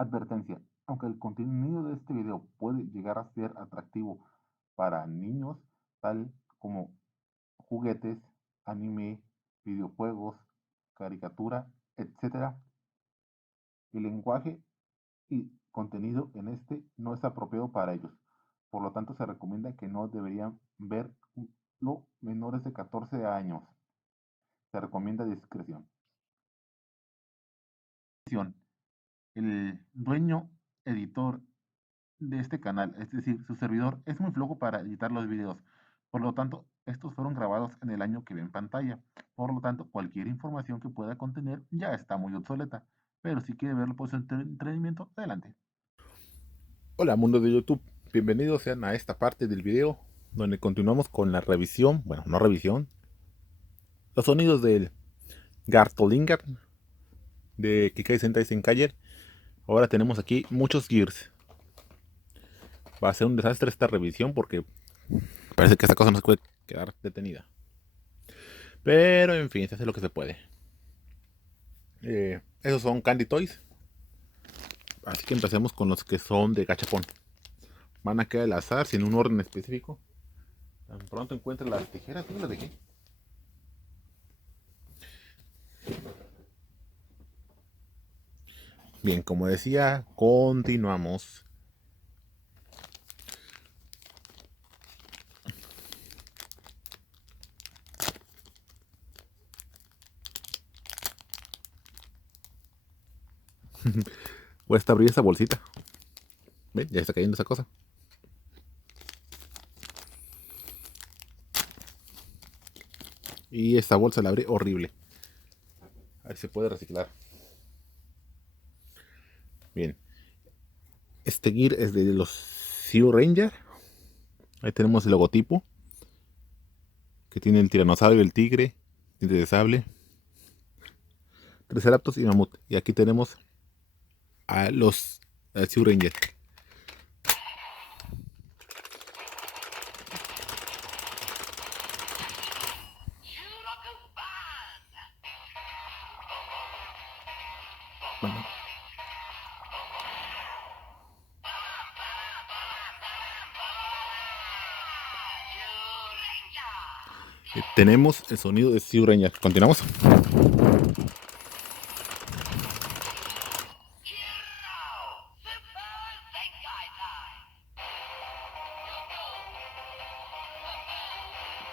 Advertencia: aunque el contenido de este video puede llegar a ser atractivo para niños, tal como juguetes, anime, videojuegos, caricatura, etcétera, el lenguaje y contenido en este no es apropiado para ellos. Por lo tanto, se recomienda que no deberían verlo menores de 14 años. Se recomienda discreción. El dueño editor de este canal, es decir, su servidor, es muy flojo para editar los videos. Por lo tanto, estos fueron grabados en el año que ve en pantalla. Por lo tanto, cualquier información que pueda contener ya está muy obsoleta. Pero si quiere verlo por su entretenimiento, adelante. Hola mundo de YouTube, bienvenidos sean a esta parte del video donde continuamos con la revisión, bueno, no revisión, los sonidos del Gartolinger de Kikai Sentai Senkayer. Ahora tenemos aquí muchos gears. Va a ser un desastre esta revisión porque parece que esta cosa no se puede quedar detenida. Pero en fin, se hace lo que se puede. Esos son Candy Toys, así que empecemos con los que son de gachapón. Van a quedar al azar, sin un orden específico. Tan pronto encuentre las tijeras, ¿dónde las dejé? Bien, como decía, continuamos. Voy a abrir esa bolsita. ¿Ven? Ya está cayendo esa cosa. Y esta bolsa la abrí horrible. A ver si se puede reciclar. Bien. Este gear es de los Zero Ranger. Ahí tenemos el logotipo. Que tiene el tiranosaurio, el tigre, dientes de sable, triceratops y mamut. Y aquí tenemos a los Zero Ranger. Bueno, tenemos el sonido de Zero Ranger. Continuamos.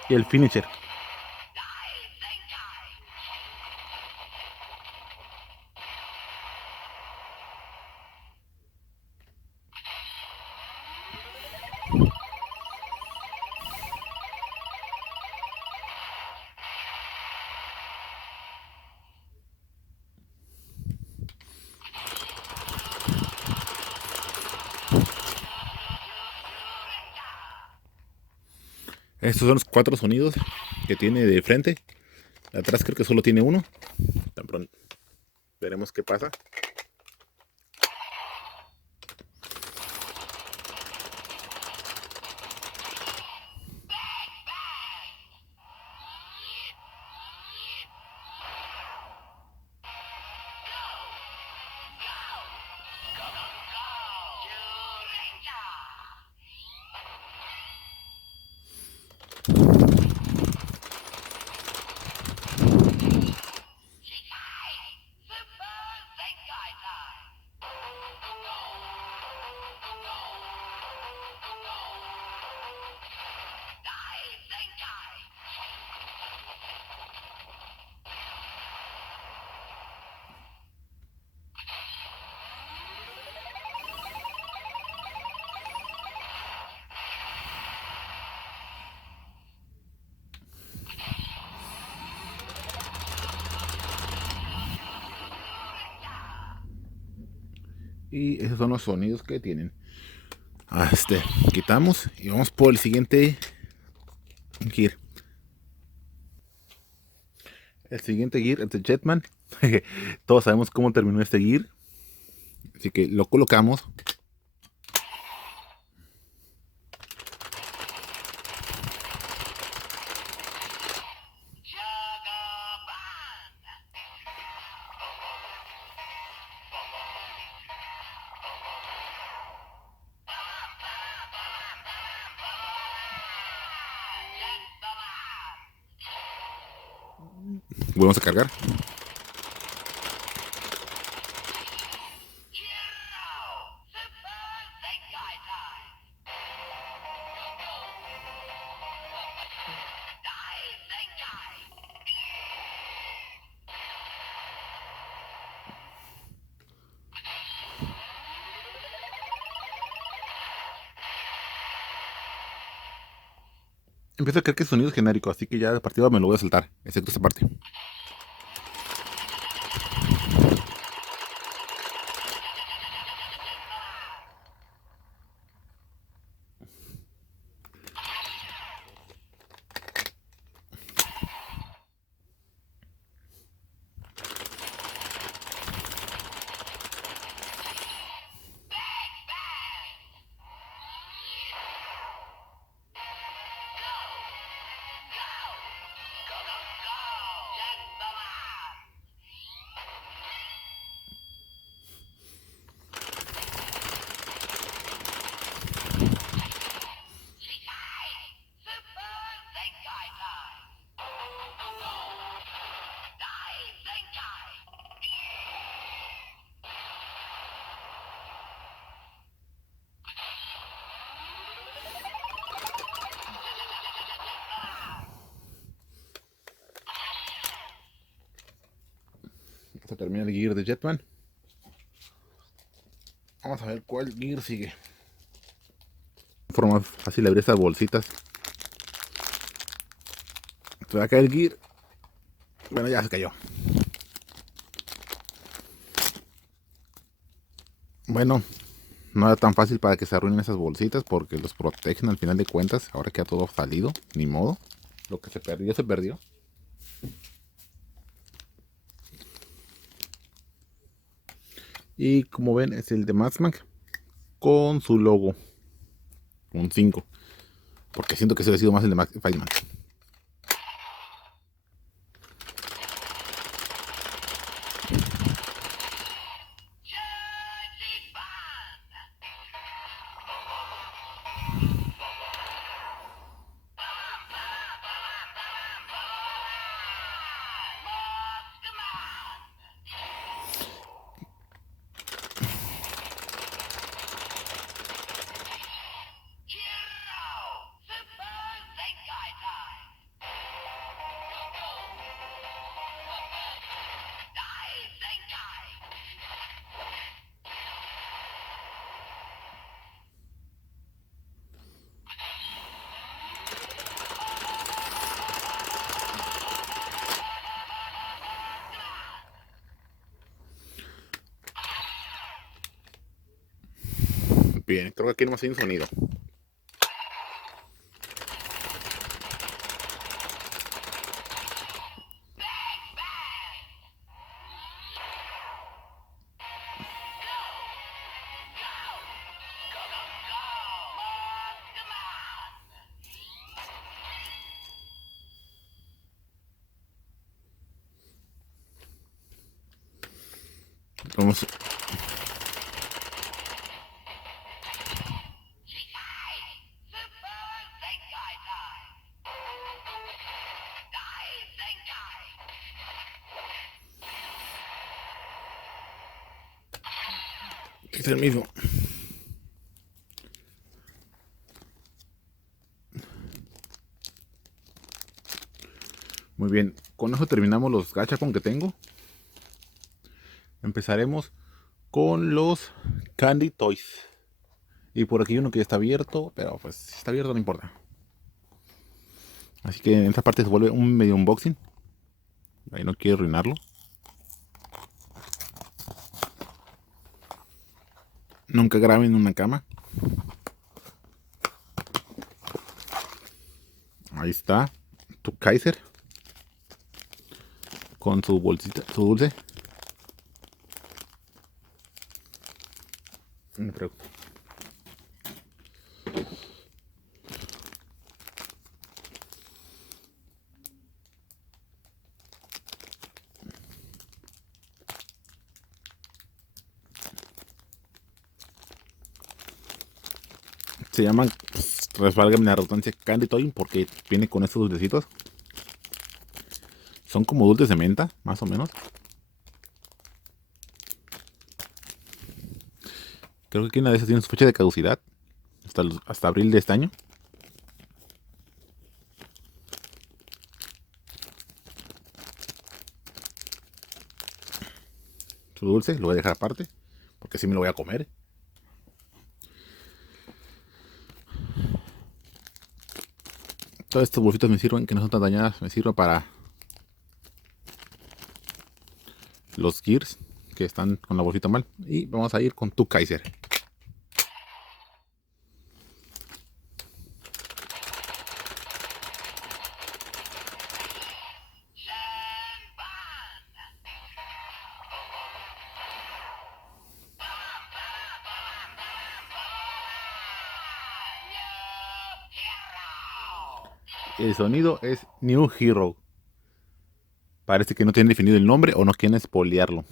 Y el finisher. Estos son los 4 sonidos que tiene de frente. De atrás creo que solo tiene uno. Tan pronto. Veremos qué pasa. Y esos son los sonidos que tienen. Quitamos y vamos por el siguiente gear. El siguiente gear es de Jetman. Todos sabemos cómo terminó este gear. Así que lo colocamos. Volvemos a cargar. Empiezo a creer que es sonido genérico, así que ya de partida me lo voy a saltar, excepto esta parte. Hasta termina el gear de Jetman. Vamos a ver cuál gear sigue. Forma fácil abrir estas bolsitas. Se va a caer el gear. Bueno, ya se cayó. Bueno, no era tan fácil para que se arruinen esas bolsitas porque los protegen al final de cuentas. Ahora queda todo salido, ni modo. Lo que se perdió, se perdió. Y como ven, es el de Madsmack con su logo. Un 5. Porque siento que se ha sido más el de Fireman. Bien, creo que aquí no más hay un sonido. Vamos. Es el mismo. Muy bien, con eso terminamos los gachapon que tengo. Empezaremos con los Candy Toys. Y por aquí uno que ya está abierto, pero pues si está abierto no importa. Así que en esta parte se vuelve un medio unboxing. Ahí no quiero arruinarlo. Nunca graben en una cama. Ahí está tu Kaiser con su bolsita, su dulce. Me preocupa. Se llaman, pues, válgame la redundancia, Candy Toy porque viene con estos dulcecitos. Son como dulces de menta, más o menos. Creo que aquí una de esas tiene su fecha de caducidad. Hasta abril de este año. Su dulce, lo voy a dejar aparte. Porque sí me lo voy a comer. Todas estas bolsitas me sirven, que no son tan dañadas, me sirven para los Gears que están con la bolsita mal. Y vamos a ir con tu Kaiser. El sonido es New Hero. Parece que no tienen definido el nombre o no quieren espolearlo.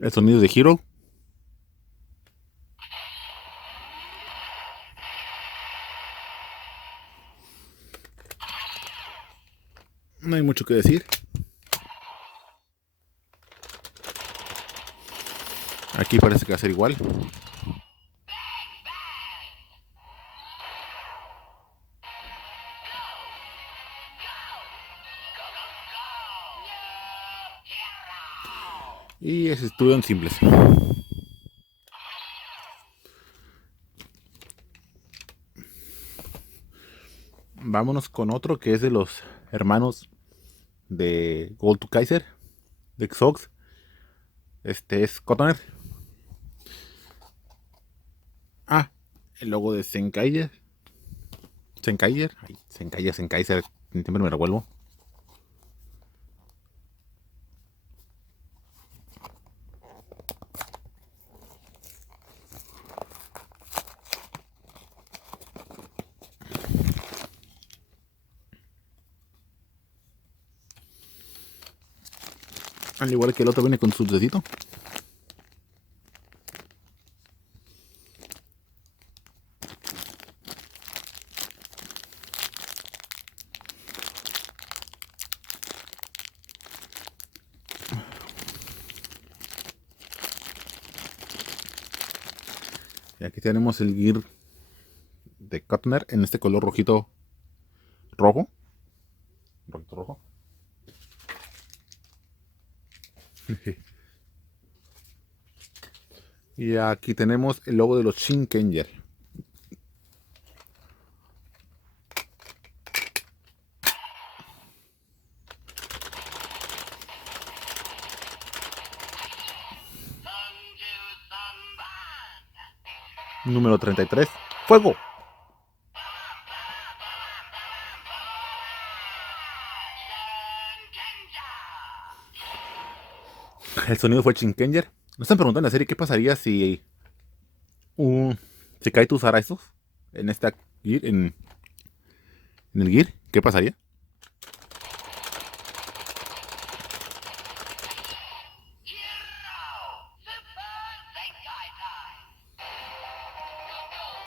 El sonido de Hero. No hay mucho que decir. Aquí parece que va a ser igual. Y estuvieron simples. Vámonos con otro que es de los hermanos de Gold to Kaiser, de Xox. Este es Cottoner. Ah, el logo de Zenkaiser. Zenkaiser. Ay, Zenkaiser, Zenkaiser. Siempre me revuelvo. Al igual que el otro viene con su dedito. Y aquí tenemos el Gear de Cottoner en este color rojito rojo. Rojito rojo. Y aquí tenemos el logo de los Shinkenger. Número 33. ¡Fuego! El sonido fue Shinkenger. Nos están preguntando en la serie qué pasaría si se cae tu Zara estos en esta Gear, en el Gear. ¿Qué pasaría?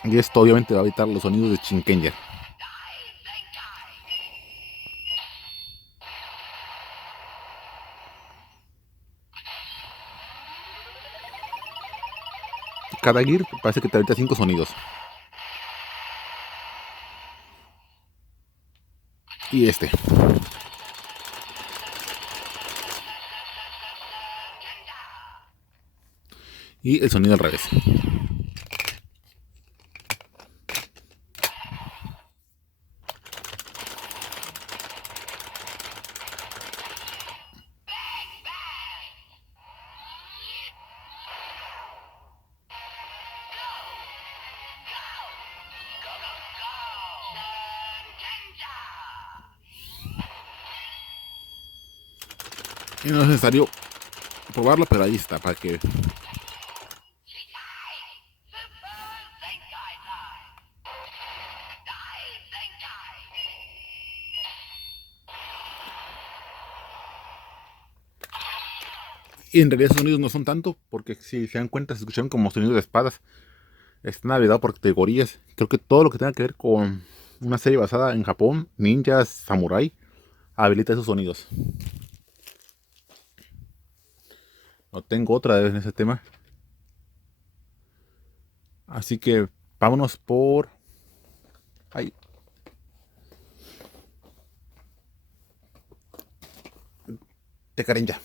Y esto obviamente va a evitar los sonidos de Shinkenger. Cada Gear parece que te evita 5 sonidos. Y este. Y el sonido al revés. Y no es necesario probarlo, pero ahí está, para que Y en realidad esos sonidos no son tanto, porque si se dan cuenta, se escucharon como sonidos de espadas. Están habilitados por categorías. Creo que todo lo que tenga que ver con una serie basada en Japón, ninjas, samurai, habilita esos sonidos. No tengo otra vez en ese tema. Así que vámonos por... Ahí. Tecarenja.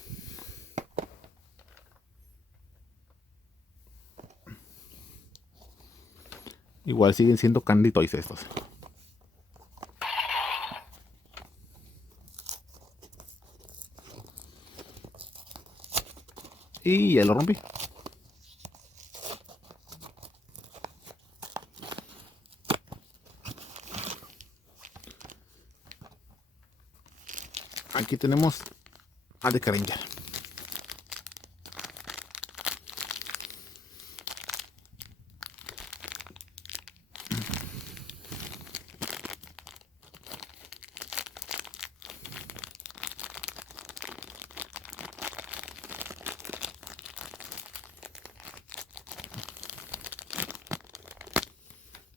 Igual siguen siendo Candy Toys estos. Y ya lo rompí. Aquí tenemos a Tecarenja.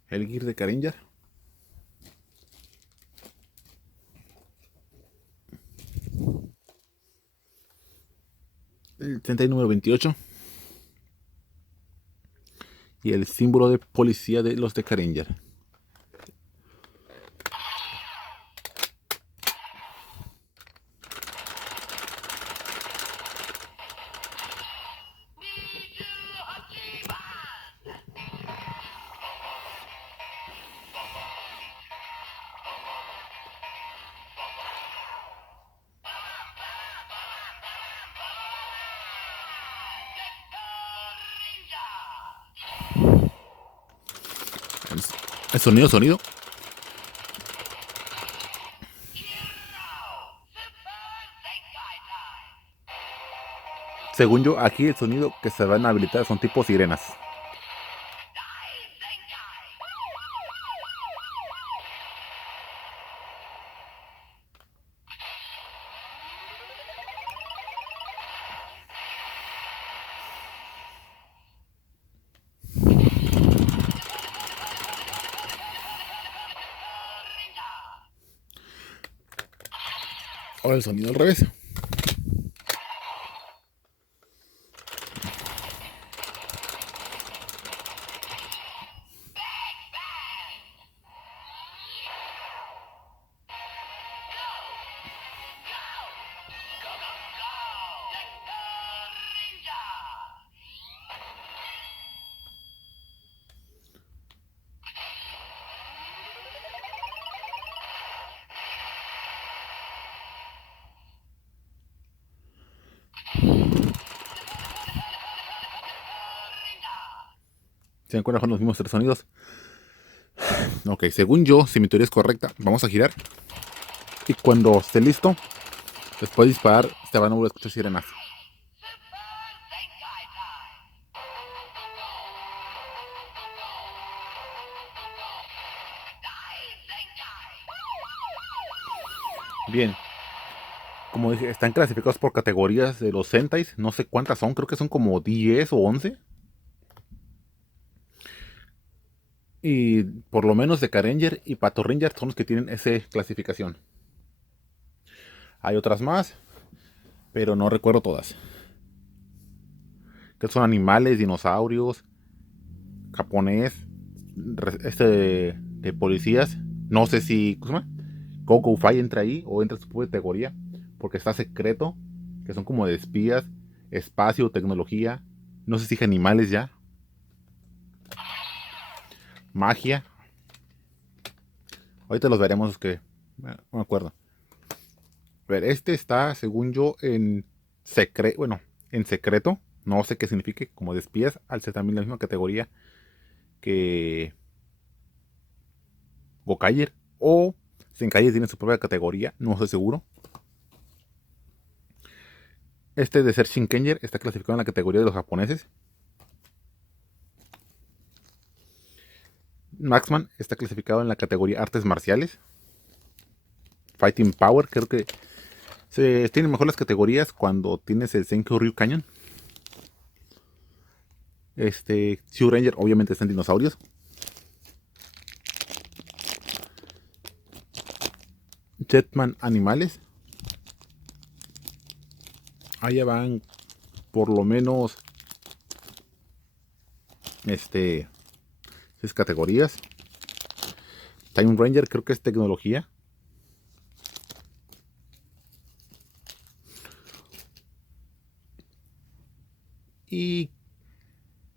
El Gear de Carenja. El 30 número 28. Y el símbolo de policía de los de Carenja. El sonido. Según yo, aquí el sonido que se van a habilitar son tipo sirenas. Ahora el sonido al revés. ¿Se dan cuenta con los mismos tres sonidos? Ok, según yo, si mi teoría es correcta, vamos a girar. Y cuando esté listo, después de disparar, se van a volver a escuchar sirenas. Bien, como dije, están clasificados por categorías de los Sentais. No sé cuántas son, creo que son como 10 o 11. Y por lo menos de Carenger y Pato Ranger son los que tienen esa clasificación. Hay otras más, pero no recuerdo todas. Que son animales, dinosaurios, japonés, de policías. No sé si Coco Fai entra ahí o entra en su categoría, porque está secreto, que son como de espías, espacio, tecnología. No sé si dije animales ya. Magia. Ahorita los veremos, que no me acuerdo. A ver, este está, según yo, en secreto. Bueno, en secreto. No sé qué signifique, como de espías, al ser también la misma categoría que Gokaiger. O Senkaiger tiene su propia categoría, no estoy seguro. Este de ser Shinkenger está clasificado en la categoría de los japoneses. Maxman está clasificado en la categoría artes marciales. Fighting Power, creo que Se tienen mejor las categorías cuando tienes el Senkyu Ryu Canyon. Zyu Ranger obviamente están dinosaurios. Jetman animales. Allá van por lo menos 6 categorías. Time Ranger creo que es tecnología. Y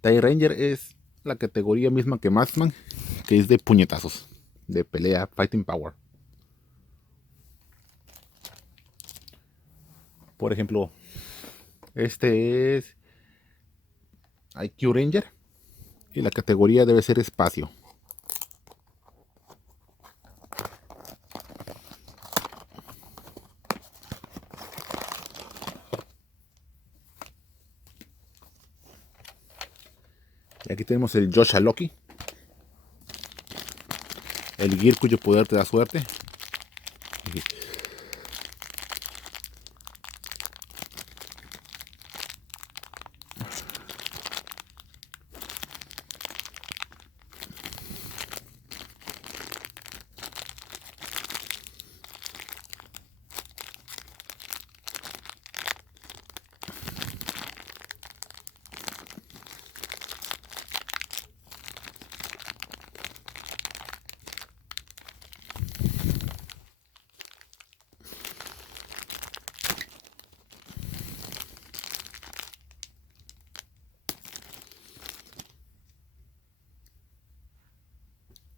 Time Ranger es la categoría misma que Marksman, que es de puñetazos, de pelea, fighting power. Por ejemplo, este es IQ Ranger y la categoría debe ser espacio. Y aquí tenemos el Joshua Loki, el Gear cuyo poder te da suerte.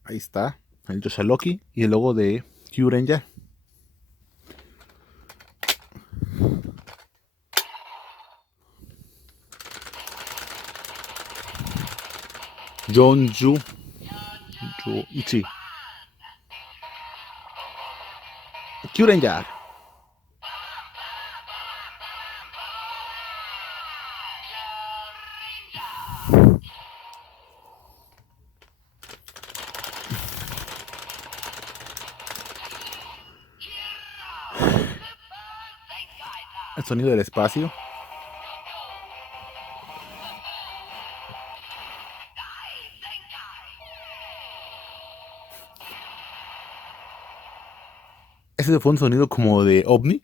Ahí está, el Joshua Loki y el logo de Q Ranger. John Yu Ichi. Q Ranger. El sonido del espacio. Ese fue un sonido como de ovni.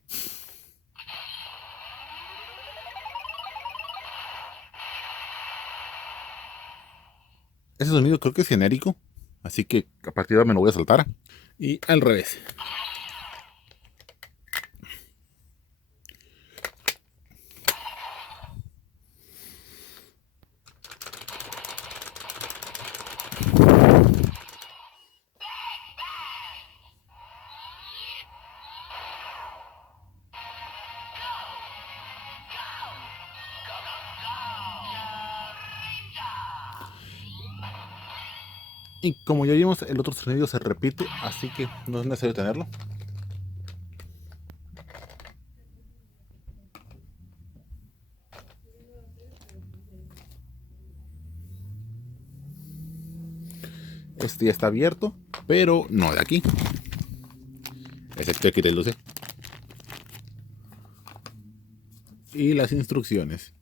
Ese sonido creo que es genérico, así que a partir de ahora me lo voy a saltar. Y al revés. Y como ya vimos, el otro sonido se repite, así que no es necesario tenerlo. Este ya está abierto, pero no de aquí. Excepto aquí de luce. Y las instrucciones.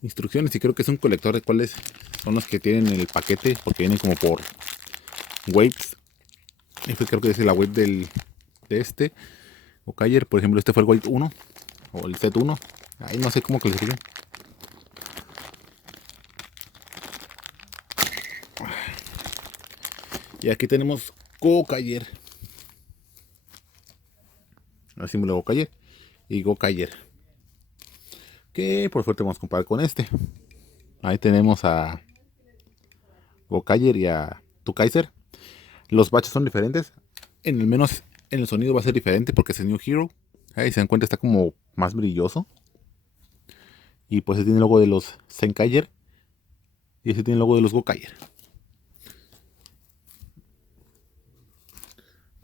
Instrucciones, y creo que es un colector de cuáles son los que tienen el paquete, porque vienen como por waves. Y creo que es la wave de este. O Cayer, por ejemplo, este fue el wave 1. O el Z1. Ahí no sé cómo clasifican. Y aquí tenemos Go-Kayer. El símbolo Go-Kayer. Y Go-Kayer. Que por suerte vamos a comparar con este. Ahí tenemos a Go-Kayer y a Tu-Kaiser. Los baches son diferentes. En el menos en el sonido va a ser diferente porque es el New Hero. Ahí se dan cuenta, está como más brilloso. Y pues ese tiene el logo de los Zenkayer. Y ese tiene el logo de los Go-Kayer.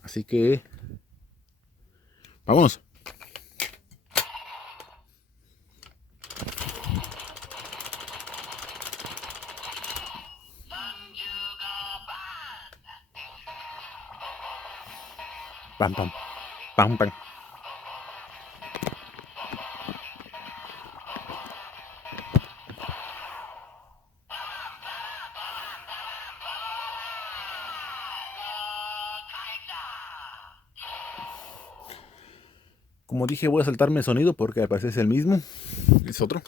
Así que vámonos. Pam, pam, pam, pam. Como dije, voy a saltarme el sonido porque al parecer es el mismo. Es otro.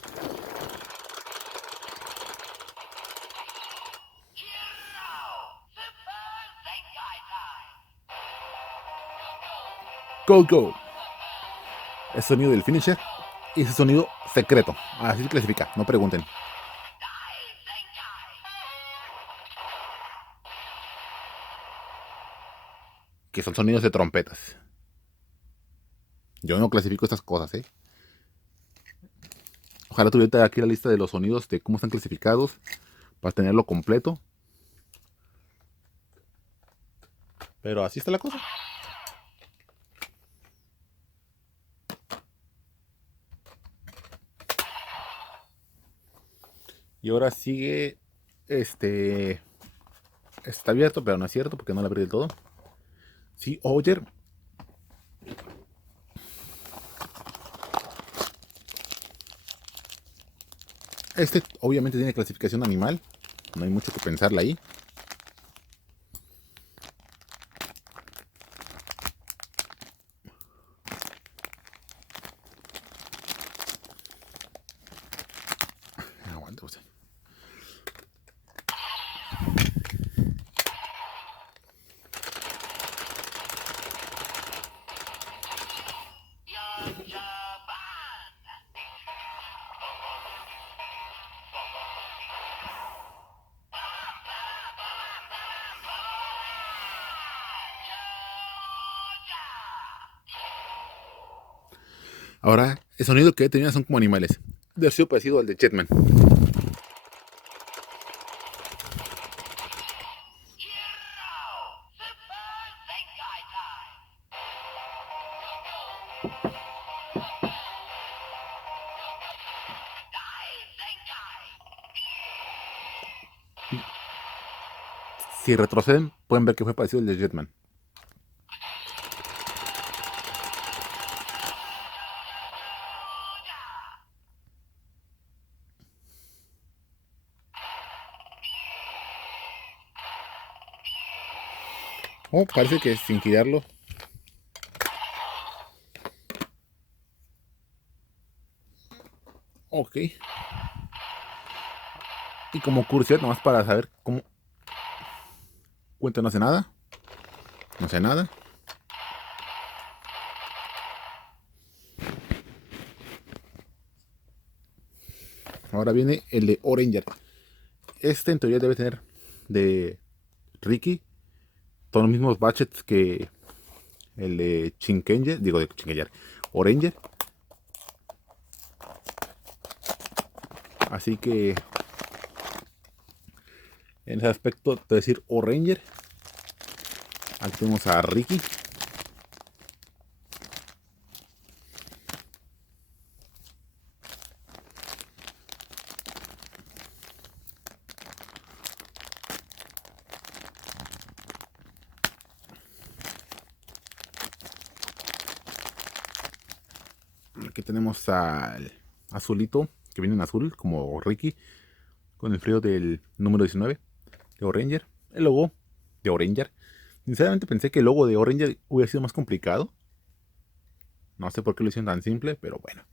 Go, go. Es sonido del finisher. Y ese sonido secreto. Así se clasifica, no pregunten. Que son sonidos de trompetas. Yo no clasifico estas cosas, ¿eh? Ojalá tuviera aquí la lista de los sonidos de cómo están clasificados para tenerlo completo. Pero así está la cosa. Y ahora sigue. Está abierto, pero no es cierto porque no lo abrí del todo. Sí, Oyer. Este obviamente tiene clasificación animal. No hay mucho que pensarle ahí. Aguanta usted. Ahora, el sonido que tenía son como animales. Debe ser parecido al de Jetman. Si retroceden, pueden ver que fue parecido al de Jetman. Oh, parece que sin girarlo. Ok. Y como curiosidad, nomás para saber cómo. Cuenta, no hace nada. No hace nada. Ahora viene el de Oranger. Este en teoría debe tener de Ricky todos los mismos budgets que el de Chinkenger. Digo de Chinkenger. Oranger. Así que en ese aspecto te voy a decir Oranger. Aquí tenemos a Ricky. Aquí tenemos al azulito, que viene en azul, como Ricky, con el frío del número 19 de Oranger. El logo de Oranger. Sinceramente pensé que el logo de Oranger hubiera sido más complicado. No sé por qué lo hicieron tan simple, pero bueno.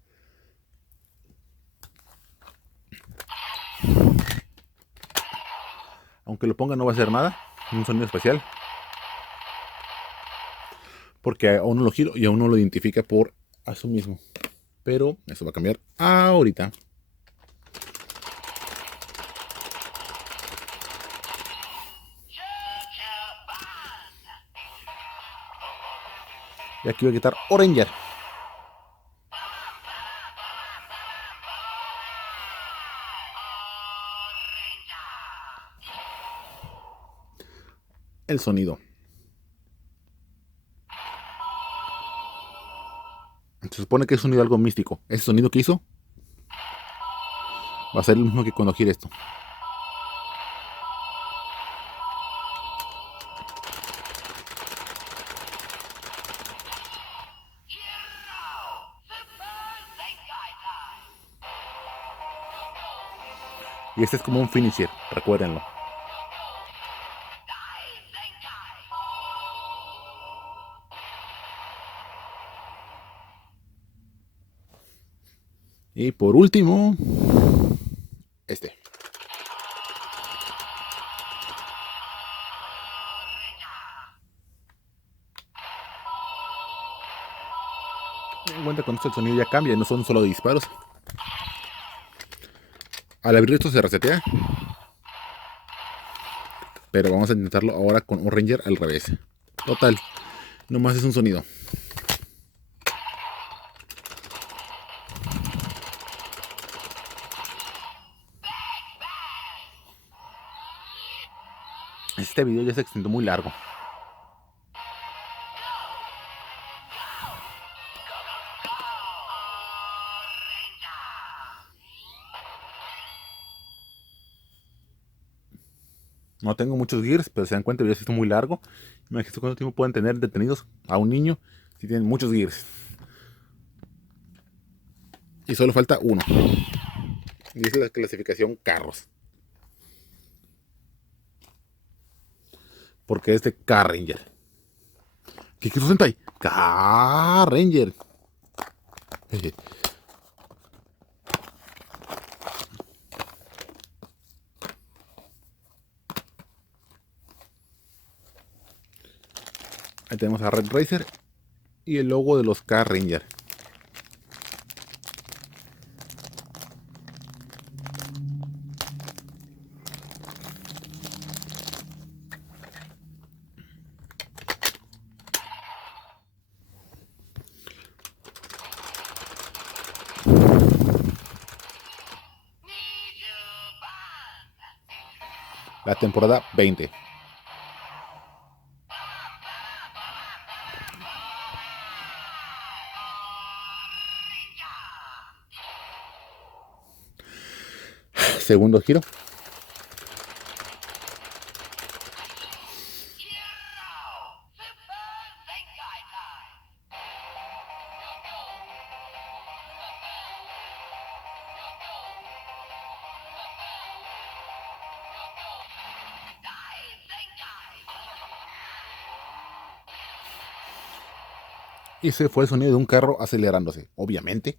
Aunque lo ponga no va a hacer nada. Un sonido especial. Porque aún no lo giro y aún no lo identifica por a su mismo. Pero eso va a cambiar ahorita. Y aquí voy a quitar Oranger. El sonido. Se supone que es un sonido algo místico. Ese sonido que hizo va a ser el mismo que cuando gire esto. Y este es como un finisher, recuérdenlo. Y por último, este. En cuenta con esto el sonido ya cambia, no son solo disparos. Al abrir esto se resetea. Pero vamos a intentarlo ahora con un Ranger al revés. Total, nomás es un sonido. Este video ya se extendió muy largo. No tengo muchos gears, pero se dan cuenta, el video se hizo muy largo. Imagínense cuánto tiempo pueden tener detenidos a un niño si tienen muchos gears. Y solo falta uno. Y es la clasificación carros. Porque es de Car Ranger. ¿Qué Sentai? Car Ranger. Ahí tenemos a Red Racer y el logo de los Car Ranger. La temporada 20. Segundo giro. Y se fue el sonido de un carro acelerándose, obviamente.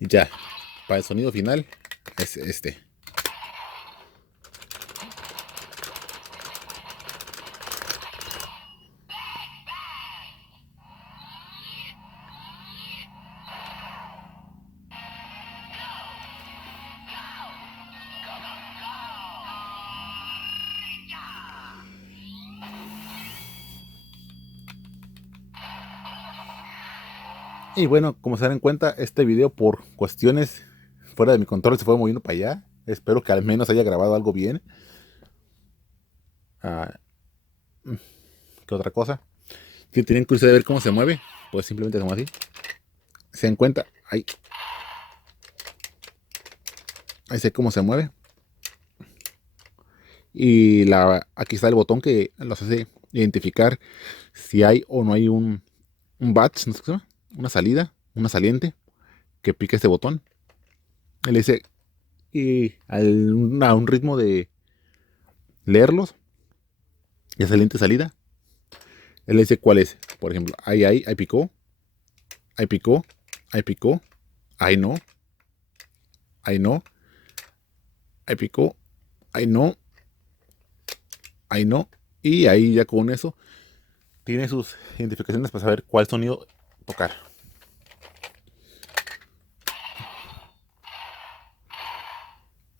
Y ya, para el sonido final es este. Y bueno, como se dan cuenta, este video por cuestiones fuera de mi control se fue moviendo para allá. Espero que al menos haya grabado algo bien. Ah, ¿qué otra cosa? Si tienen curiosidad de ver cómo se mueve, pues simplemente como así. Se dan cuenta, ahí sé cómo se mueve. Y aquí está el botón que los hace identificar si hay o no hay un batch, no sé qué se llama, una salida, una saliente, que pique este botón. Él dice, y a un ritmo de leerlos, y saliente salida, él dice cuál es. Por ejemplo, ahí picó, ahí picó, ahí picó, ahí no, ahí no, ahí picó, ahí no, ahí no. Y ahí ya con eso tiene sus identificaciones para saber cuál sonido tocar.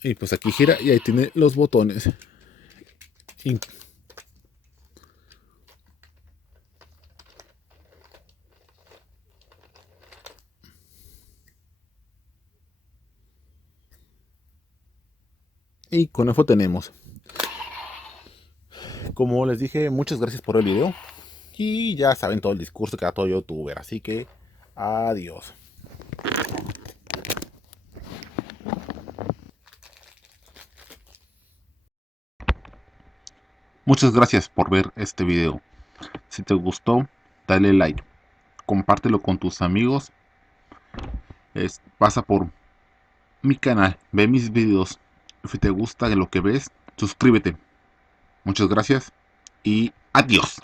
Y pues aquí gira y ahí tiene los botones. Y con eso tenemos. Como les dije, muchas gracias por el video. Y ya saben todo el discurso que da todo youtuber. Así que adiós. Muchas gracias por ver este video. Si te gustó, dale like, compártelo con tus amigos Pasa por mi canal, ve mis videos. Si te gusta lo que ves, suscríbete. Muchas gracias y adiós.